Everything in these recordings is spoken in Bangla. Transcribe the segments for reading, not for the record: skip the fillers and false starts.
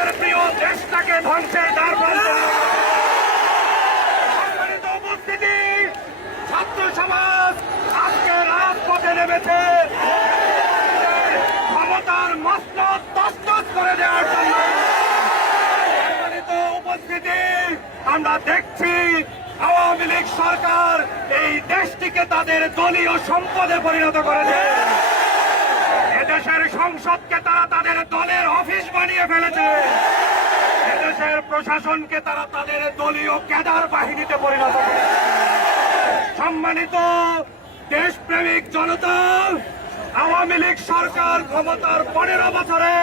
আমাদের প্রিয় দেশটাকে ধ্বংসের দ্বার প্রান্তে নিয়ে গেছে। সম্মানিত উপস্থিতি, ছাত্র সমাজ আজকে রাজপথে নেমেছে ক্ষমতার মসনদ তছনছ করে দেওয়ার জন্য। সম্মানিত উপস্থিতি, আমরা দেখছি আওয়ামী লীগ সরকার এই দেশটিকে তাদের দলীয় সম্পদে পরিণত করেছে। এদেশের সংসদকে তারা তাদের দলের অফিস বানিয়ে ফেলেছে। এদেশের প্রশাসনকে তারা তাদের দলীয় ক্যাডার বাহিনীতে পরিণত করেছে। সম্মানিত দেশপ্রেমিক জনতা, আওয়ামী লীগ সরকার ক্ষমতার 15 বছরে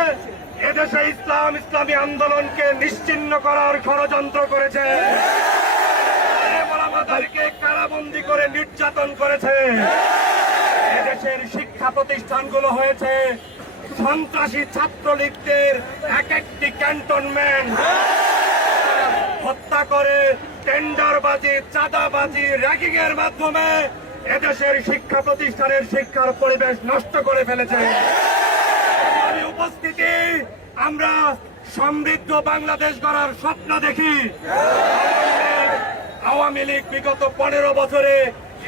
এদেশে ইসলামী আন্দোলনকে নিশ্চিহ্ন করার ষড়যন্ত্র করেছে। আমাদেরকে কারাবন্দী করে নির্যাতন করেছে। এদেশের শিক্ষা প্রতিষ্ঠানগুলো হয়েছে সন্ত্রাসী ছাত্রলীগদের এক একটি ক্যান্টনমেন্ট। হত্যা করে টেন্ডারবাজি, চাঁদাবাজি, র্যাগিং এর মাধ্যমে এদেশের শিক্ষা প্রতিষ্ঠানের শিক্ষার পরিবেশ নষ্ট করে ফেলেছে। উপস্থিতি, আমরা সমৃদ্ধ বাংলাদেশ গড়ার স্বপ্ন দেখি। আওয়ামী লীগ বিগত 15 বছরে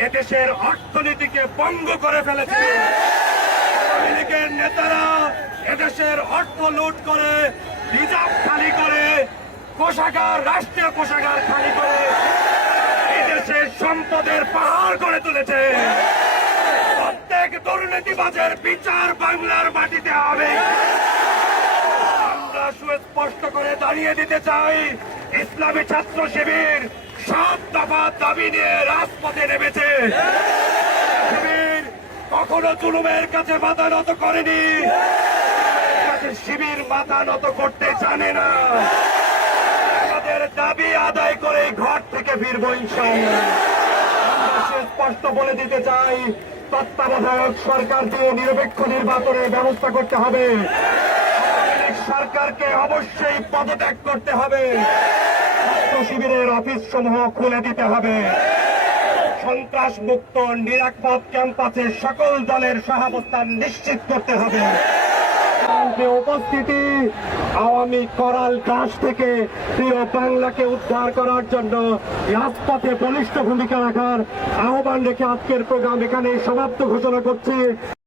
এদেশের অর্থনীতিকে ভঙ্গ করে ফেলেছে। আওয়ামী লীগের নেতারা এদেশের অর্থ লুট করে, রিজার্ভ খালি করে, কোষাগার, রাষ্ট্রীয় কোষাগার খালি করে এদেশের সম্পদের পাহাড় করে তুলেছে। প্রত্যেক দুর্নীতিবাজের বিচার বাংলার মাটিতে হবে। আমরা সুস্পষ্ট করে দাঁড়িয়ে দিতে চাই, ইসলামী ছাত্র শিবির 7 দফা দাবি নিয়ে রাজপথে নেমেছে। শিবির কখনো জুলুমের কাছে মাথা নত করেনি, শিবির মাথা নত করতে জানে না। আমাদের দাবি আদায় করে ঘর থেকে ফিরবো ইনশাআল্লাহ। আমরা সুস্পষ্ট বলে দিতে চাই, তত্ত্বাবধায়ক সরকার দিয়ে নিরপেক্ষ নির্বাচনের ব্যবস্থা করতে হবে। সরকারকে অবশ্যই পদত্যাগ করতে হবে। শিবিরের অফিস সমূহ খুলে দিতে হবে। সন্ত্রাস মুক্ত নিরাপদ ক্যাম্পাসে সকল দলের সহাবস্থান নিশ্চিত করতে হবে। উপস্থিতি, আওয়ামী করাল ঘাস থেকে প্রিয় বাংলাকে উদ্ধার করার জন্য রাজপথে বলিষ্ঠ ভূমিকা রাখার আহ্বান রেখে আজকের প্রোগ্রাম এখানে সমাপ্ত ঘোষণা করছি।